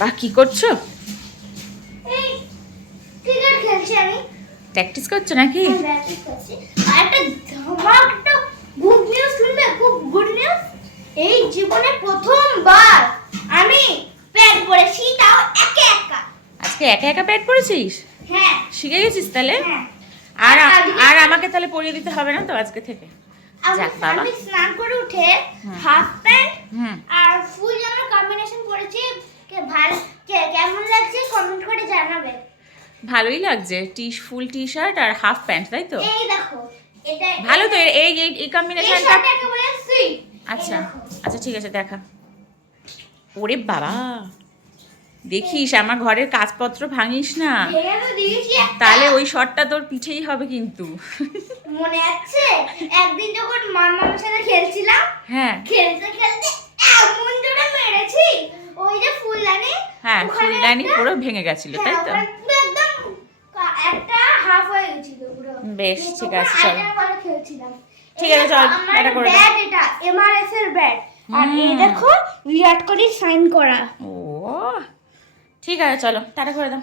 বাবা কি করছ? প্র্যাকটিস করছ নাকি? গুড নিউজ শুনবে খুব গুড নিউজ এই জীবনে প্রথমবার আমি প্যাড পরেছি তাও একা একা। আজকে একা একা প্যাড হ্যাঁ। শিখে গেছিস তাহলে? হ্যাঁ। আর আর আমাকে তাহলে পরিয়ে দিতে হবে না তো আজকে থেকে? আমি যাক বাবা। স্নান করে উঠে। হাফ প্যান্ট হুম আর ফুল জামার কম্বিনেশন পরেছি কে ভালো কে- কেমন লাগছে কমেন্ট করে জানাবে ভালোই লাগছে। টি ফুল টি শার্ট আর হাফ প্যান্ট তাই তো? এই দেখো এটা ভালো তো এই এই এই কম্বিনেশনটা আচ্ছা আচ্ছা ঠিক আছে দেখা। ওরে বাবা দেখিস আমার ঘরের কাজপত্র ভাঙিস না। তাহলে ওই শটটা তোর পিঠেই হবে কিন্তু। মনে আছে? একদিন যখন মামার সাথে খেলছিলাম হ্যাঁ। খেলতে খেলতে এমন জোরে মেরেছি ওই যে ফুলদানি হ্যাঁ ফুলদানি পুরো ভেঙে গেছিল তাই হ্যাঁ, তো ওখানে পুরো একদম কা- একটা হাফ হয়ে গেছিল পুরো। বেশ, ঠিক আছে, চল। খেলছিলাম। ঠিক আছে, চল, এটা করে। ব্যাট এটা এমআরএস এর ব্যাট আর এই দেখো বিরাট কোহলি সাইন করা। ও ঠিক আছে চলো টাটা করে দাও।